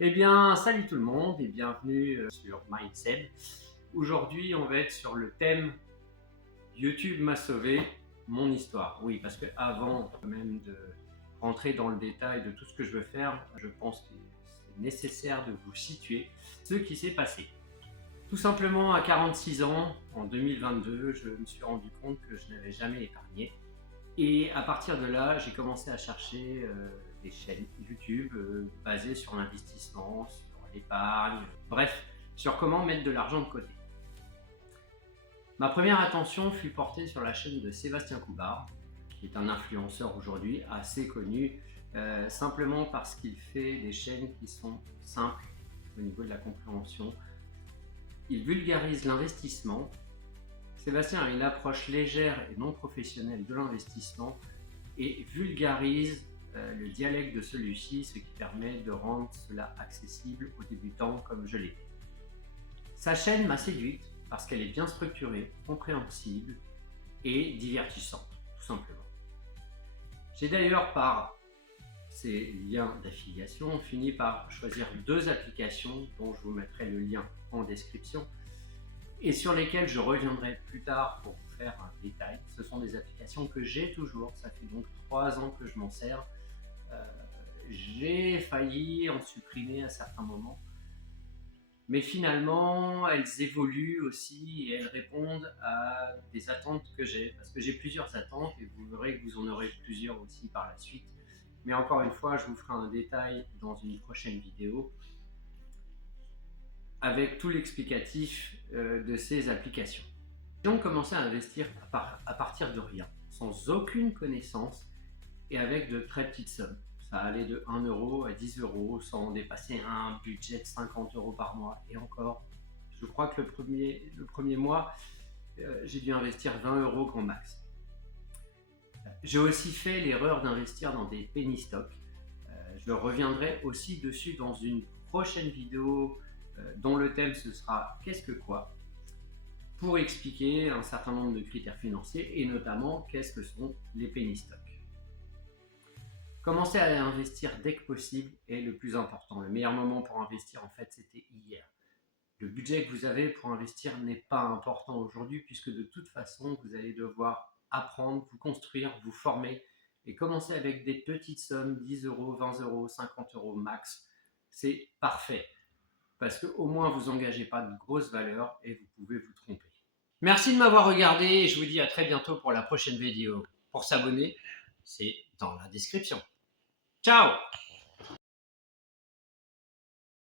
Eh bien, salut tout le monde et bienvenue sur Mindset. Aujourd'hui, on va être sur le thème YouTube m'a sauvé, mon histoire. Oui, parce que avant même de rentrer dans le détail de tout ce que je veux faire, je pense que c'est nécessaire de vous situer ce qui s'est passé. Tout simplement, à 46 ans, en 2022, je me suis rendu compte que je n'avais jamais épargné. Et à partir de là, j'ai commencé à chercher des chaînes YouTube basées sur l'investissement, sur l'épargne, bref, sur comment mettre de l'argent de côté. Ma première attention fut portée sur la chaîne de Sébastien Coubard, qui est un influenceur aujourd'hui assez connu, simplement parce qu'il fait des chaînes qui sont simples au niveau de la compréhension. Il vulgarise l'investissement. Sébastien a une approche légère et non professionnelle de l'investissement et vulgarise le dialecte de celui-ci, ce qui permet de rendre cela accessible aux débutants comme je l'étais. Sa chaîne m'a séduite parce qu'elle est bien structurée, compréhensible et divertissante, tout simplement. J'ai d'ailleurs, par ces liens d'affiliation, fini par choisir deux applications dont je vous mettrai le lien en description et sur lesquelles je reviendrai plus tard pour vous faire un détail. Ce sont des applications que j'ai toujours, ça fait donc 3 ans que je m'en sers. J'ai failli en supprimer à certains moments, mais finalement elles évoluent aussi et elles répondent à des attentes que j'ai, parce que j'ai plusieurs attentes et vous verrez que vous en aurez plusieurs aussi par la suite. Mais encore une fois, je vous ferai un détail dans une prochaine vidéo avec tout l'explicatif de ces applications. J'ai donc commencé à investir à partir de rien, sans aucune connaissance et avec de très petites sommes. Ça allait de 1 euro à 10 euros sans dépasser un budget de 50 euros par mois. Et encore, je crois que le premier mois, j'ai dû investir 20 euros grand max. J'ai aussi fait l'erreur d'investir dans des penny stocks. Je reviendrai aussi dessus dans une prochaine vidéo dont le thème ce sera qu'est-ce que quoi, pour expliquer un certain nombre de critères financiers et notamment qu'est-ce que sont les penny stocks. Commencer à investir dès que possible est le plus important. Le meilleur moment pour investir, en fait, c'était hier. Le budget que vous avez pour investir n'est pas important aujourd'hui puisque de toute façon, vous allez devoir apprendre, vous construire, vous former et commencer avec des petites sommes, 10 euros, 20 euros, 50 euros max. C'est parfait parce qu'au moins, vous n'engagez pas de grosses valeurs et vous pouvez vous tromper. Merci de m'avoir regardé et je vous dis à très bientôt pour la prochaine vidéo. Pour s'abonner, c'est dans la description. Ciao!